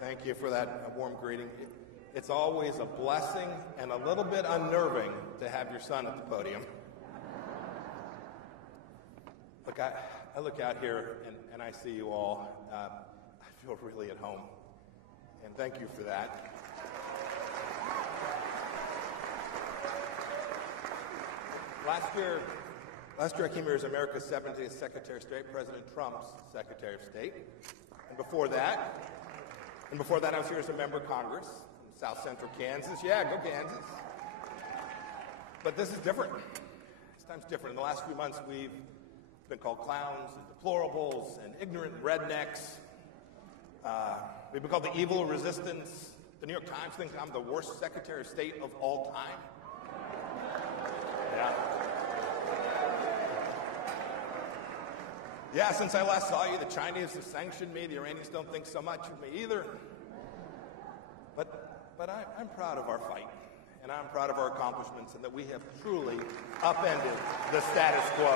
Thank you for that warm greeting. It's always a blessing and a little bit unnerving to have your son at the podium. Look, I look out here and I see you all. I feel really at home, and thank you for that. Last year I came here as America's 70th Secretary of State, President Trump's Secretary of State. And before that, I was here as a member of Congress in South Central Kansas. Yeah, go Kansas. But this is different. This time's different. In the last few months, we've been called clowns and deplorables and ignorant rednecks. We've been called the evil resistance. The New York Times thinks I'm the worst Secretary of State of all time. Yeah. Yeah, since I last saw you, the Chinese have sanctioned me. The Iranians don't think so much of me either. But I'm proud of our fight, and I'm proud of our accomplishments, and that we have truly upended the status quo.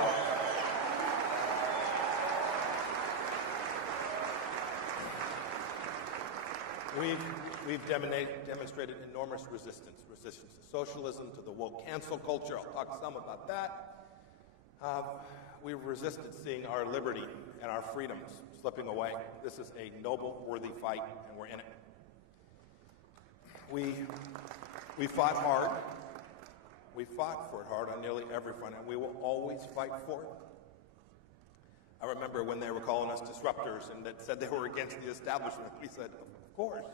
We've demonstrated enormous resistance to socialism, to the woke cancel culture. I'll talk some about that. We've resisted seeing our liberty and our freedoms slipping away. This is a noble, worthy fight, and we're in it. We fought hard. We fought for it hard on nearly every front, and we will always fight for it. I remember when they were calling us disruptors and that said they were against the establishment. We said, of course.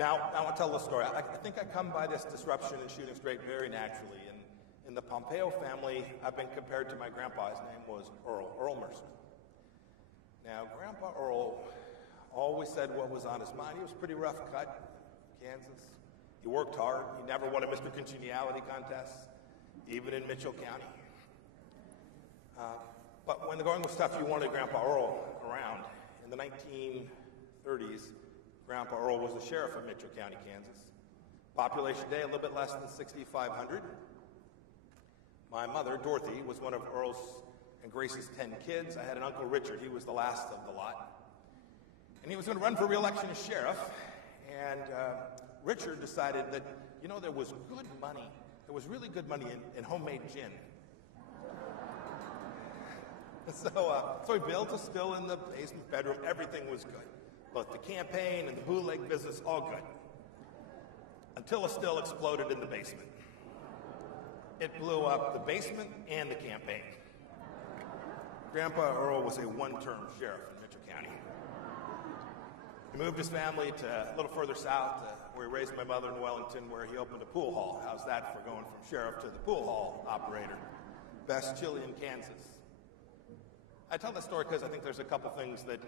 Now I want to tell the story. I think I come by this disruption and shooting straight very naturally. In the Pompeo family, I've been compared to my grandpa. His name was Earl Mercer. Now, Grandpa Earl always said what was on his mind. He was pretty rough cut, Kansas. He worked hard. He never won a Mr. Congeniality contest, even in Mitchell County. But when the going was tough, you wanted Grandpa Earl around. In the 1930s, Grandpa Earl was the sheriff of Mitchell County, Kansas. Population today, a little bit less than 6,500. My mother, Dorothy, was one of Earl's and Grace's 10 kids. I had an Uncle Richard. He was the last of the lot. And he was going to run for re-election as sheriff. And Richard decided that, there was good money. There was really good money in homemade gin. So he built a still in the basement bedroom. Everything was good. Both the campaign and the bootleg business, all good. Until a still exploded in the basement. It blew up the basement and the campaign. Grandpa Earl was a one-term sheriff in Mitchell County. He moved his family to a little further south, where he raised my mother in Wellington, where he opened a pool hall. How's that for going from sheriff to the pool hall operator? Best chili in Kansas. I tell that story because I think there's a couple things that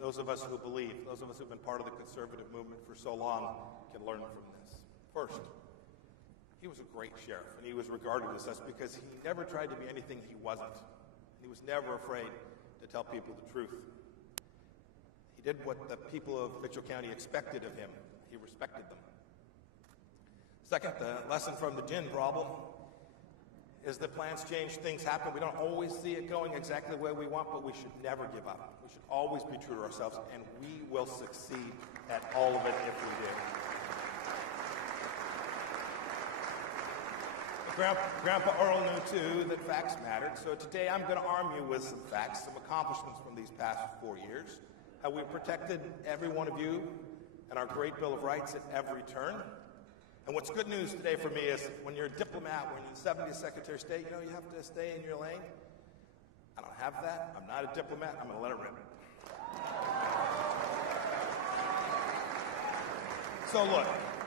those of us who believe, those of us who've been part of the conservative movement for so long, can learn from this. First, he was a great sheriff, and he was regarded as such because he never tried to be anything he wasn't. He was never afraid to tell people the truth. He did what the people of Mitchell County expected of him. He respected them. Second, the lesson from the gin problem is that plans change, things happen. We don't always see it going exactly the way we want, but we should never give up. We should always be true to ourselves, and we will succeed at all of it if we do. Grandpa Earl knew, too, that facts mattered. So today I'm going to arm you with some facts, some accomplishments from these past 4 years, how we protected every one of you and our great Bill of Rights at every turn. And what's good news today for me is when you're a diplomat, when you're the 70th Secretary of State, you have to stay in your lane. I don't have that. I'm not a diplomat. I'm going to let it rip. So look.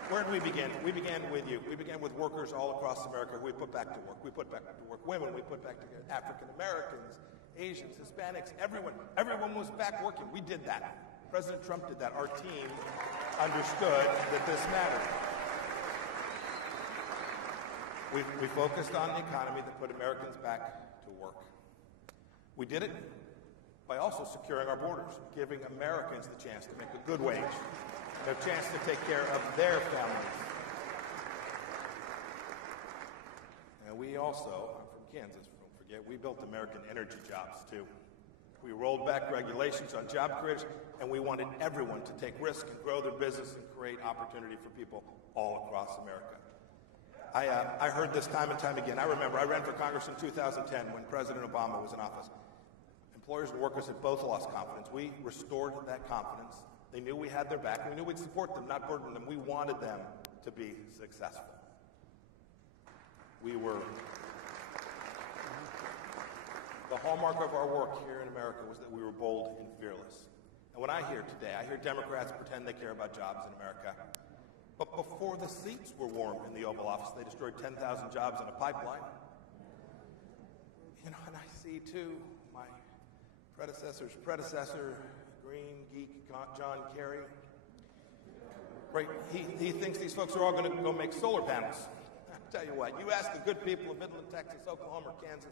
Where did we begin? We began with you. We began with workers all across America who we put back to work. We put back to work women. We put back to African Americans, Asians, Hispanics, everyone. Everyone was back working. We did that. President Trump did that. Our team understood that this mattered. We focused on the economy that put Americans back to work. We did it by also securing our borders, giving Americans the chance to make a good wage, a chance to take care of their families. And we also, I'm from Kansas, don't forget, we built American energy jobs too. We rolled back regulations on job creation, and we wanted everyone to take risks and grow their business and create opportunity for people all across America. I heard this time and time again. I remember I ran for Congress in 2010 when President Obama was in office. Employers and workers had both lost confidence. We restored that confidence. They knew we had their back. We knew we'd support them, not burden them. We wanted them to be successful. The hallmark of our work here in America was that we were bold and fearless. And what I hear today, I hear Democrats pretend they care about jobs in America. But before the seats were warm in the Oval Office, they destroyed 10,000 jobs in a pipeline. You know, and I see, too, my predecessor's predecessor, green geek John Kerry. Right, he thinks these folks are all going to go make solar panels. I tell you what, you ask the good people of Midland, Texas, Oklahoma, Kansas,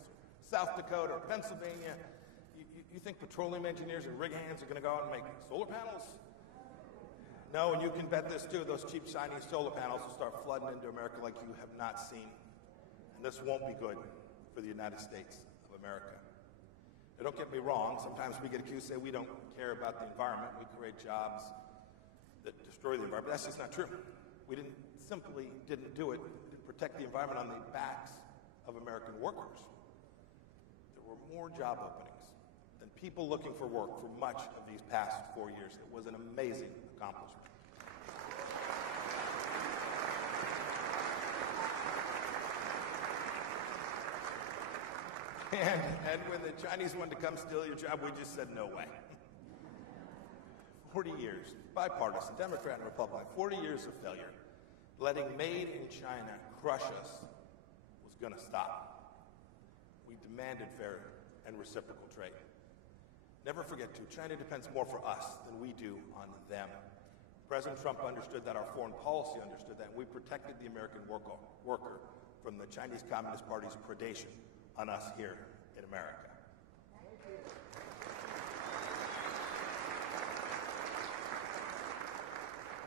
South Dakota, or Pennsylvania, you think petroleum engineers and rig hands are going to go out and make solar panels? No, and you can bet this too, those cheap Chinese solar panels will start flooding into America like you have not seen. And this won't be good for the United States of America. Now, don't get me wrong, sometimes we get accused of saying we don't care about the environment, we create jobs that destroy the environment. That's just not true. We simply didn't do it, didn't protect the environment on the backs of American workers. There were more job openings than people looking for work for much of these past 4 years. It was an amazing accomplishment. And when the Chinese wanted to come steal your job, we just said no way. 40 years, bipartisan, Democrat and Republican, 40 years of failure. Letting made in China crush us was going to stop. We demanded fair and reciprocal trade. Never forget, too, China depends more for us than we do on them. President Trump understood that, our foreign policy understood that, and we protected the American worker from the Chinese Communist Party's predation on us here in America.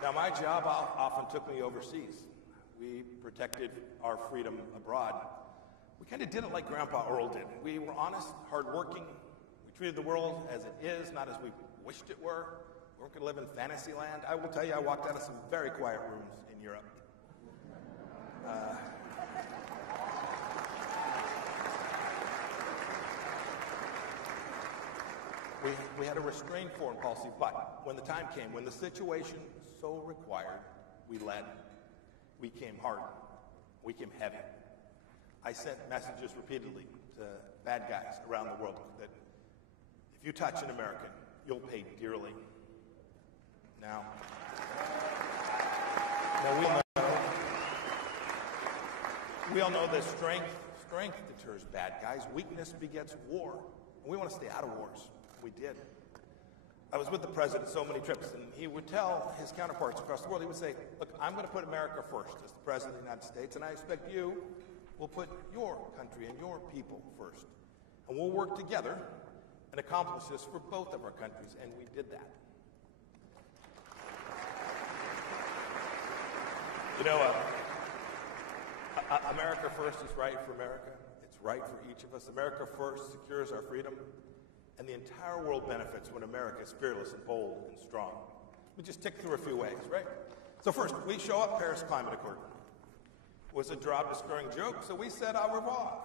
Now, my job often took me overseas. We protected our freedom abroad. We kind of did it like Grandpa Earl did. We were honest, hardworking. We treated the world as it is, not as we wished it were. We weren't going to live in fantasy land. I will tell you, I walked out of some very quiet rooms in Europe. We had a restrained foreign policy, but when the time came, when the situation so required, we led. We came hard. We came heavy. I sent messages repeatedly to bad guys around the world that if you touch an American, you'll pay dearly. Now we all know that strength deters bad guys. Weakness begets war. And we want to stay out of wars. We did. I was with the president so many trips, and he would tell his counterparts across the world, he would say, look, I'm going to put America first as the president of the United States, and I expect you will put your country and your people first. And we'll work together and accomplish this for both of our countries, and we did that. You know, America first is right for America. It's right for each of us. America first secures our freedom. And the entire world benefits when America is fearless and bold and strong. We just tick through a few ways, right? So first, we show up Paris Climate Accord. It was a job-destroying joke, so we said au revoir.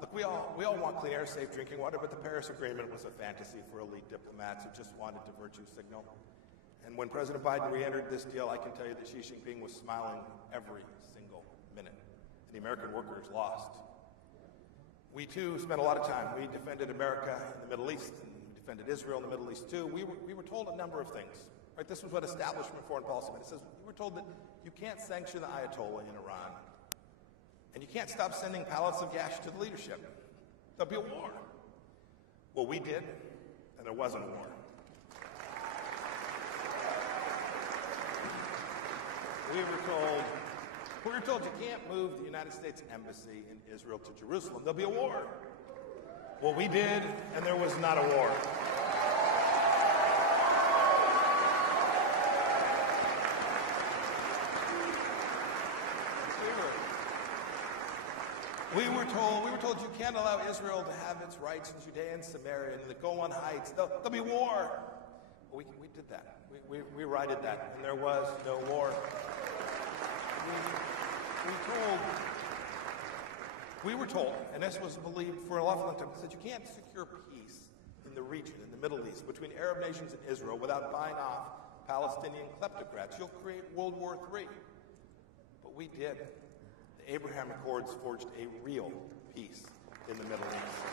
Look, we all want clean air, safe drinking water, but the Paris Agreement was a fantasy for elite diplomats who just wanted to virtue signal. And when President Biden re-entered this deal, I can tell you that Xi Jinping was smiling every single minute. And the American workers lost. We, too, spent a lot of time. We defended America in the Middle East, and we defended Israel in the Middle East, too. We were told a number of things. Right? This was what establishment foreign policy meant. It says we were told that you can't sanction the Ayatollah in Iran, and you can't stop sending pallets of gas to the leadership. There'll be a war. Well, we did, and there wasn't a war. We were told you can't move the United States Embassy in Israel to Jerusalem. There'll be a war. Well, we did, and there was not a war. We were were told you can't allow Israel to have its rights in Judea and Samaria and the Golan Heights. There'll be war. We did that. We righted that, and there was no war. We were told, and this was believed for a long time, that you can't secure peace in the region, in the Middle East, between Arab nations and Israel without buying off Palestinian kleptocrats. You'll create World War III. But we did. The Abraham Accords forged a real peace in the Middle East.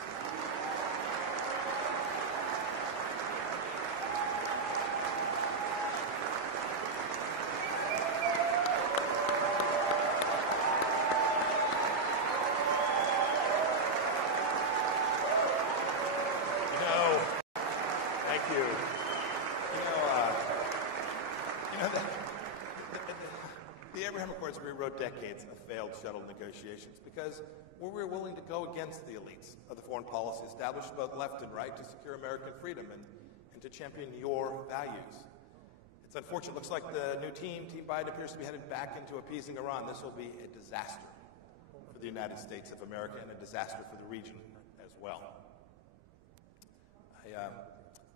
Rewrote decades of failed shuttle negotiations because we were willing to go against the elites of the foreign policy established both left and right to secure American freedom and to champion your values. It's unfortunate. It looks like the new Team Biden, appears to be headed back into appeasing Iran. This will be a disaster for the United States of America and a disaster for the region as well.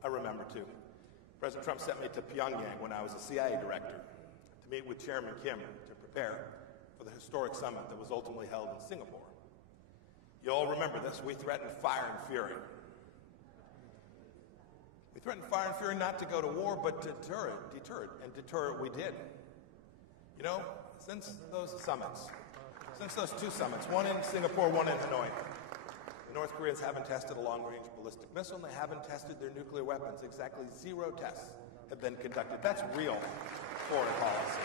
I remember, too, President Trump sent me to Pyongyang when I was a CIA director to meet with Chairman Kim to prepare for the historic summit that was ultimately held in Singapore. You all remember this. We threatened fire and fury. We threatened fire and fury not to go to war, but to deter it, and deter it we did. You know, since those two summits, one in Singapore, one in Hanoi, the North Koreans haven't tested a long-range ballistic missile, and they haven't tested their nuclear weapons. Exactly 0 tests have been conducted. That's real foreign policy.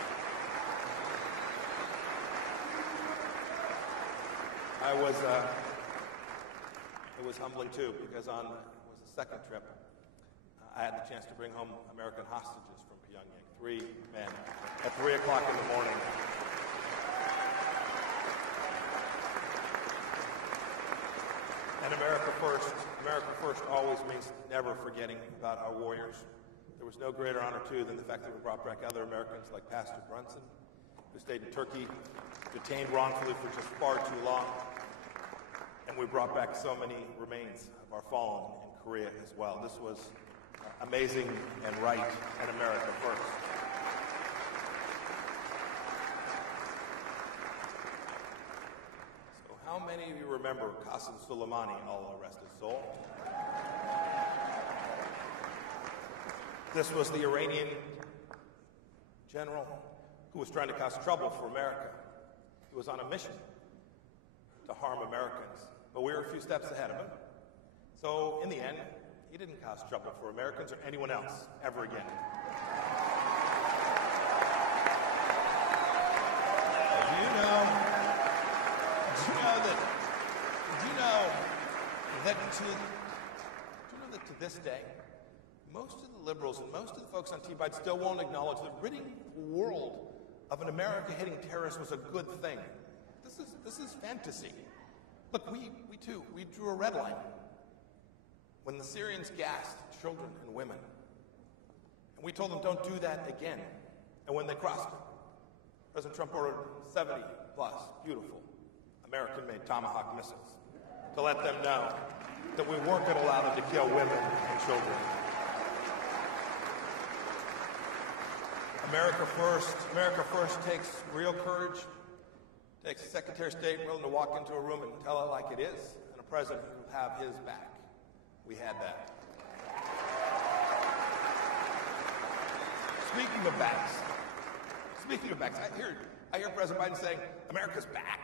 It was humbling too, because it was the second trip, I had the chance to bring home American hostages from Pyongyang, 3 men, at 3 o'clock in the morning. And America first always means never forgetting about our warriors. There was no greater honor, too, than the fact that we brought back other Americans like Pastor Brunson, who stayed in Turkey, detained wrongfully for just far too long. And we brought back so many remains of our fallen in Korea as well. This was amazing and right, and America first. So how many of you remember Qasem Soleimani, Allah rest his soul? This was the Iranian general who was trying to cause trouble for America. He was on a mission to harm Americans, but we were a few steps ahead of him. So in the end, he didn't cause trouble for Americans or anyone else ever again. Do you know that to this day, most of the liberals and most of the folks on T-Bide still won't acknowledge that ridding the world of an America hitting terrorists was a good thing. This is fantasy. Look, we drew a red line when the Syrians gassed children and women. And we told them, don't do that again. And when they crossed it, President Trump ordered 70 plus beautiful American-made Tomahawk missiles to let them know that we weren't going to allow them to kill women and children. America first takes real courage, takes a Secretary of State willing to walk into a room and tell it like it is, and a president who will have his back. We had that. Speaking of backs, I hear President Biden saying, America's back.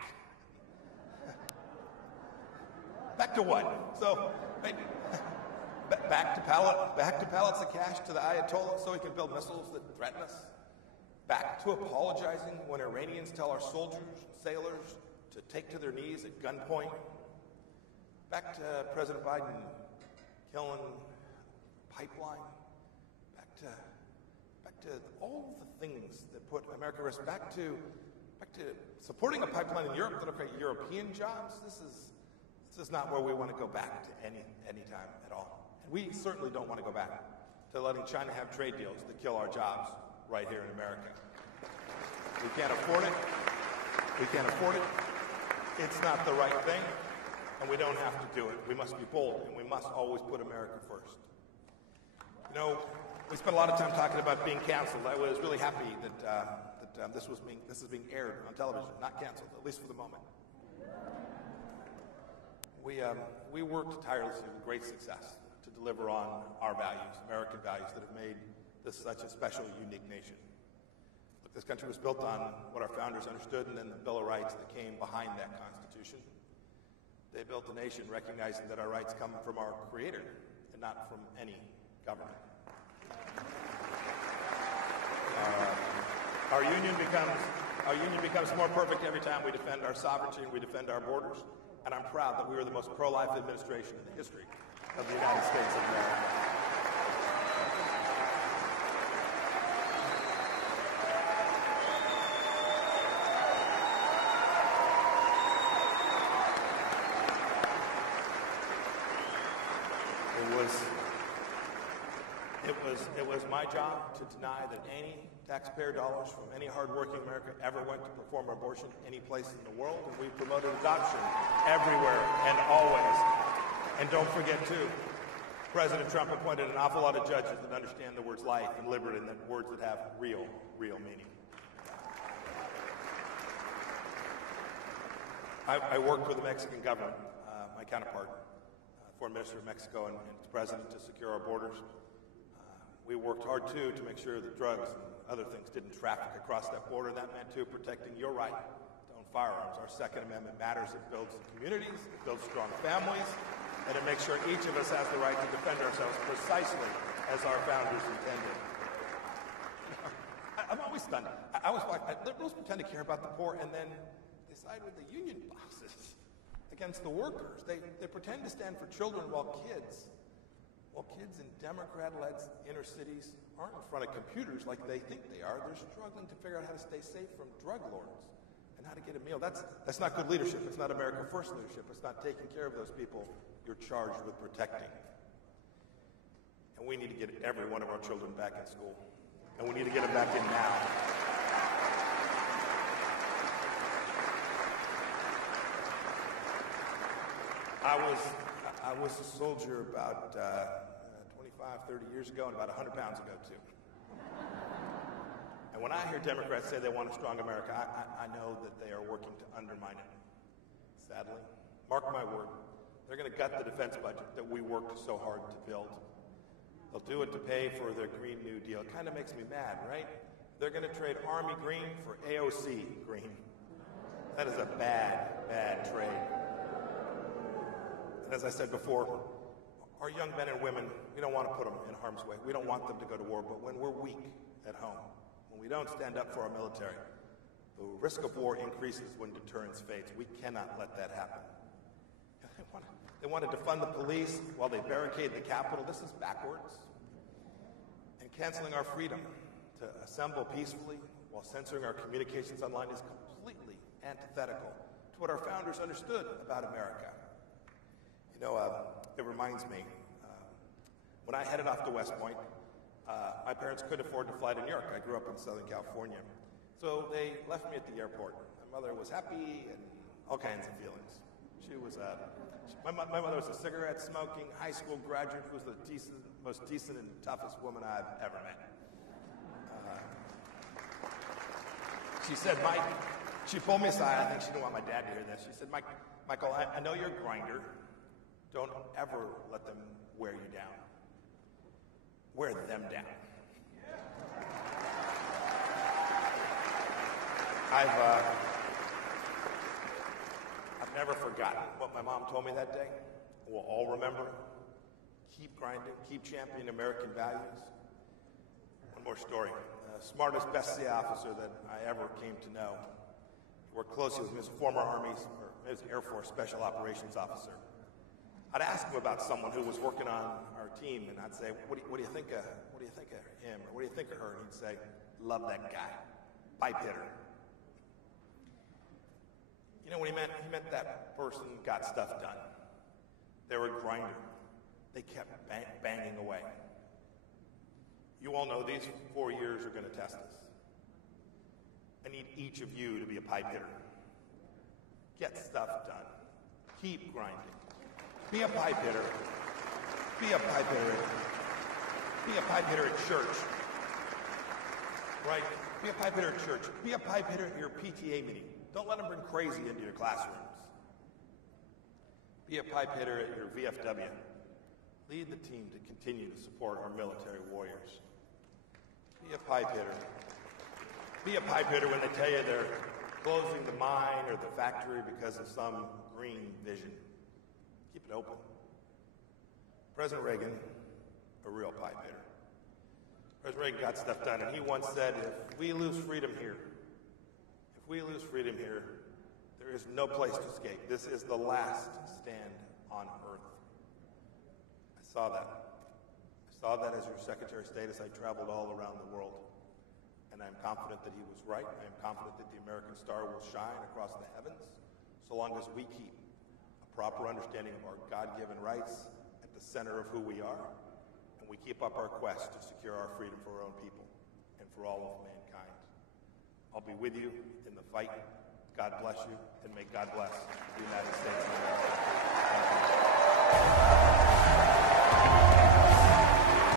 Back to what? So, back to pallets of cash to the Ayatollah so he can build missiles that threaten us? Back to apologizing when Iranians tell our soldiers and sailors to take to their knees at gunpoint? Back to President Biden killing pipeline? Back to all the things that put America at risk? Back to supporting a pipeline in Europe that'll create European jobs? This is not where we want to go back to any time at all. And we certainly don't want to go back to letting China have trade deals that kill our jobs right here in America. We can't afford it. It's not the right thing. and we don't have to do it. We must be bold, and we must always put America first. You know, we spent a lot of time talking about being canceled. I was really happy that this is being aired on television, not canceled, at least for the moment. We worked tirelessly with great success to deliver on our values, American values that have made this such a special, unique nation. Look, this country was built on what our founders understood and then the Bill of Rights that came behind that Constitution. They built a nation recognizing that our rights come from our Creator and not from any government. Our union becomes more perfect every time we defend our sovereignty and we defend our borders. And I'm proud that we were the most pro-life administration in the history of the United States of America. It was my job to deny that any taxpayer dollars from any hardworking American ever went to perform abortion any place in the world, and we promoted adoption everywhere and always. And don't forget, too, President Trump appointed an awful lot of judges that understand the words life and liberty and words that have real meaning. I worked with the Mexican government, my counterpart, Foreign Minister of Mexico and its president, to secure our borders. We worked hard, too, to make sure that drugs and other things didn't traffic across that border. That meant, too, protecting your right to own firearms. Our Second Amendment matters. It builds communities, it builds strong families, and it makes sure each of us has the right to defend ourselves precisely as our founders intended. I'm always stunned. I was like, liberals pretend to care about the poor and then they side with the union bosses against the workers. They pretend to stand for children while kids in Democrat-led inner cities aren't in front of computers like they think they are. They're struggling to figure out how to stay safe from drug lords and how to get a meal. That's not good leadership. It's not America First leadership. It's not taking care of those people you're charged with protecting. And we need to get every one of our children back in school. And we need to get them back in now. I was a soldier about 25, 30 years ago and about 100 pounds ago, too. And when I hear Democrats say they want a strong America, I know that they are working to undermine it. Sadly, mark my word, they're going to gut the defense budget that we worked so hard to build. They'll do it to pay for their Green New Deal. It kind of makes me mad, right? They're going to trade Army green for AOC green. That is a bad trade. And as I said before, our young men and women, we don't want to put them in harm's way. We don't want them to go to war, but when we're weak at home, when we don't stand up for our military, the risk of war increases when deterrence fades. We cannot let that happen. They want to defund the police while they barricade the Capitol. This is backwards. And canceling our freedom to assemble peacefully while censoring our communications online is completely antithetical to what our founders understood about America. You know, it reminds me, when I headed off to West Point, my parents couldn't afford to fly to New York. I grew up in Southern California. So they left me at the airport. My mother was happy and all kinds of feelings. She was, my mother was a cigarette-smoking high school graduate who was the most decent and toughest woman I've ever met. She said, Mike, she pulled me aside. I think she didn't want my dad to hear this. She said, Michael, I know you're a grinder. Don't ever let them wear you down. Wear them down. I've never forgotten what my mom told me that day. We'll all remember. Keep grinding, keep championing American values. One more story. The smartest, best CIA officer that I ever came to know. He worked closely with his former Army's, or his Air Force Special Operations officer. I'd ask him about someone who was working on our team, and I'd say, what do you think of him, or what do you think of her? And he'd say, love that guy, pipe hitter. You know what he meant? He meant that person got stuff done. They were a grinder. They kept banging away. You all know these 4 years are going to test us. I need each of you to be a pipe hitter. Get stuff done. Keep grinding. Be a pipe hitter. Be a pipe hitter. Be a pipe hitter at church. Right? Be a pipe hitter at church. Be a pipe hitter at your PTA meeting. Don't let them bring crazy into your classrooms. Be a pipe hitter at your VFW. Lead the team to continue to support our military warriors. Be a pipe hitter. Be a pipe hitter when they tell you they're closing the mine or the factory because of some green vision. Keep it open. President Reagan, a real pipe hitter. President Reagan got stuff done, and he once said, if we lose freedom here, there is no place to escape. This is the last stand on earth. I saw that. I saw that as your Secretary of State as I traveled all around the world. And I'm confident that he was right. I am confident that the American star will shine across the heavens so long as we keep a proper understanding of our God-given rights at the center of who we are, and we keep up our quest to secure our freedom for our own people and for all of mankind. I'll be with you in the fight. God bless you, and may God bless the United States of America.